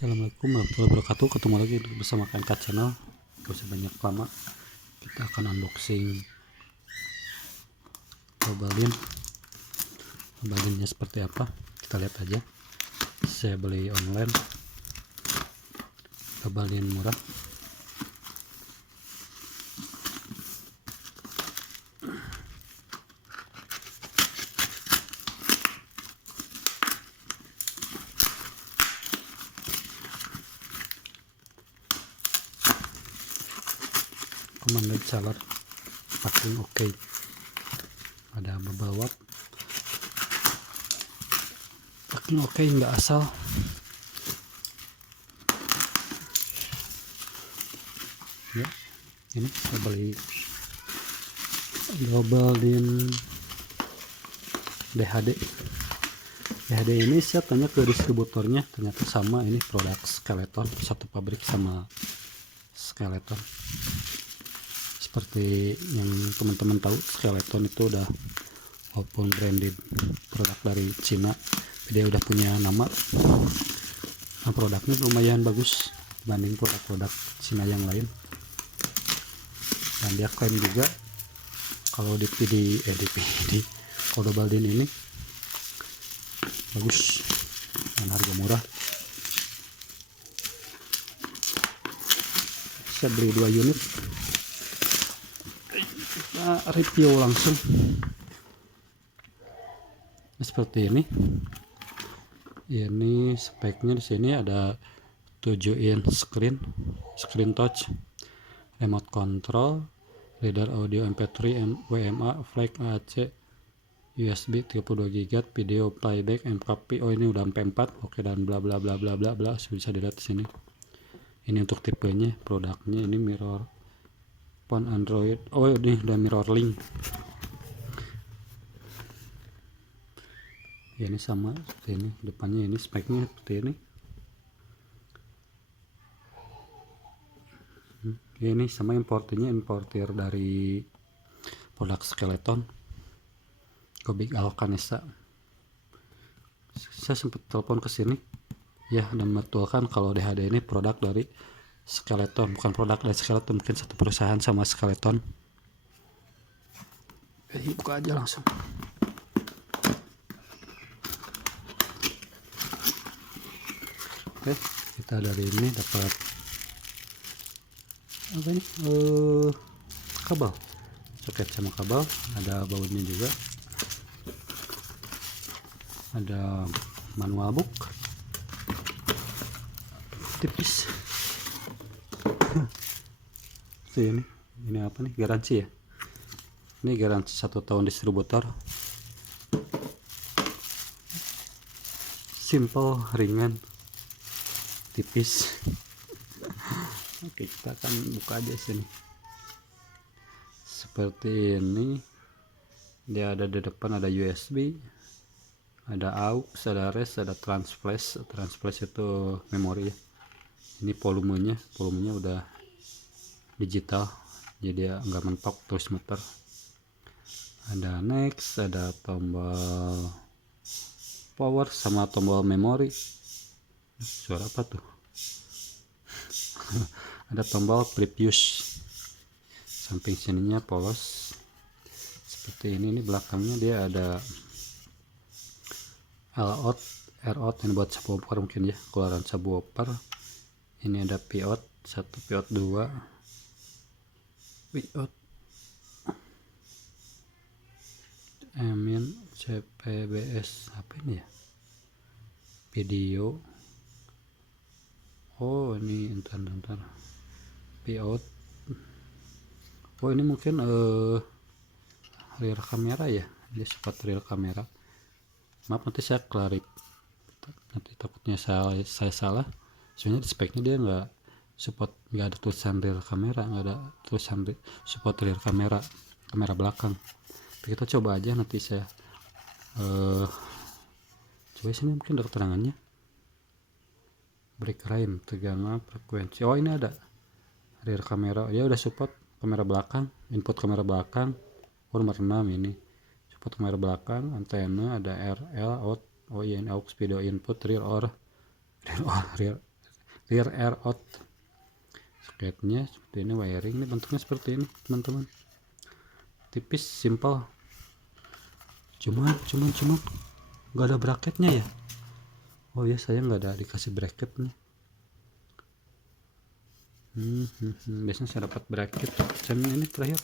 Assalamualaikum warahmatullahi wabarakatuh. Ketemu lagi bersama KNK Channel. Gak usah banyak lama, kita akan unboxing mobilnya seperti apa. Kita lihat aja. Saya beli online, mobilin murah. Commanded seller, packing oke. Ada bubble wrap, packing oke, nggak asal. Ya, ini saya beli mobilin DHD. DHD ini saya tanya ke distributornya, ternyata sama, ini produk Skeleton, satu pabrik sama Skeleton. Seperti yang teman-teman tahu, Skeleton itu udah, walaupun branded produk dari Cina, dia udah punya nama. Nah, produknya lumayan bagus dibanding produk-produk Cina yang lain. Dan dia klaim juga kalau di kalau Baldin ini bagus dan harga murah. Saya beli 2 unit. Kita review langsung. Seperti ini. Ini speknya di sini ada 7 in screen touch, remote control, reader audio MP3, WMA, flag AC, USB 32 GB, video playback, MKP. Oh, ini udah MP4. Oke, dan bla bla bla bla bla bla, bisa dilihat di sini. Ini untuk tipenya, produknya ini mirror phone Android. Oh, ini udah mirror link. Ya, ini sama seperti ini. Depannya ini speknya seperti ini. Ini sama importir dari produk Skeleton, Gobik Alkanesa. Saya sempat telepon ke sini ya, dan membetulkan kalau DHD ini produk dari Skeleton, bukan produk dari Skeleton, mungkin satu perusahaan sama Skeleton. Buka aja langsung. Oke, kita dari ini dapat apa ini? Kabel, soket sama kabel, ada bautnya juga. Ada manual book tipis. ini apa nih, garansi ya, ini garansi 1 tahun distributor. Simple, ringan, tipis. Oke, kita akan buka aja sini. Seperti ini. Dia ada di depan, ada USB, ada aux, ada res, ada transflash. Transflash itu memori ya. Ini volumenya udah digital, jadi dia nggak mentok terus muter. Ada next, ada tombol power sama tombol memori. Suara apa tuh? Ada tombol previous. Samping sininya polos seperti ini. Ini belakangnya dia ada L-out, R-out, ini buat subwoofer mungkin ya, keluaran subwoofer. Ini ada P-out 1, P-out 2, P-out, CPBS, apa ini ya, video. Oh, ini entar P-out. Oh, ini mungkin rear kamera ya, dia support rear kamera. Maaf, nanti saya nanti takutnya saya salah. Soalnya di speknya dia nggak support, nggak ada tulisan rear kamera, nggak ada tulisan support rear kamera belakang. Tapi kita coba aja, nanti saya coba sini, mungkin ada keterangannya. Brake rime, tegangan, frekuensi. Oh, ini ada rear kamera, dia udah support kamera belakang, input kamera belakang. Oh, nomor 6 ini support kamera belakang, antena, ada RL out. Oh iya, ini aux, video input, rear rear air out. Soketnya seperti ini, wiring ini bentuknya seperti ini teman-teman, tipis, simple. Cuman nggak ada bracketnya ya. Oh ya, saya nggak ada dikasih bracket nih. Biasanya saya dapat bracket. Dan ini terakhir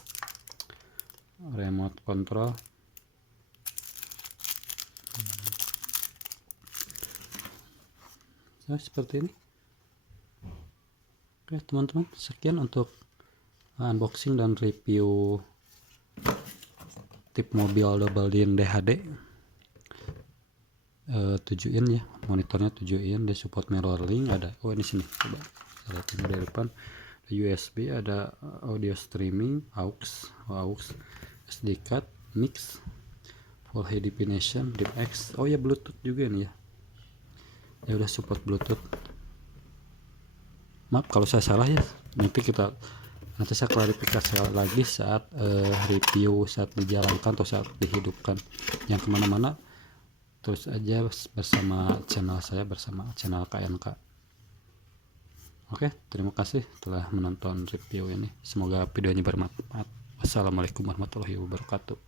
remote control. Nah, seperti ini. Oke teman-teman, sekian untuk unboxing dan review tip mobil double din DHD 7 in ya. Monitornya 7 in, dia support mirroring. Ada, oh ini sini, coba lihat ini dari depan, ada USB, ada audio streaming, aux, SD card, mix, full high definition, DivX. Oh ya, Bluetooth juga nih ya. Ya udah support Bluetooth. Maaf kalau saya salah ya. Nanti saya klarifikasi lagi saat review, saat dijalankan atau saat dihidupkan. Yang kemana-mana terus aja bersama channel saya, bersama channel KNK. Oke, terima kasih telah menonton review ini. Semoga videonya bermanfaat. Wassalamualaikum warahmatullahi wabarakatuh.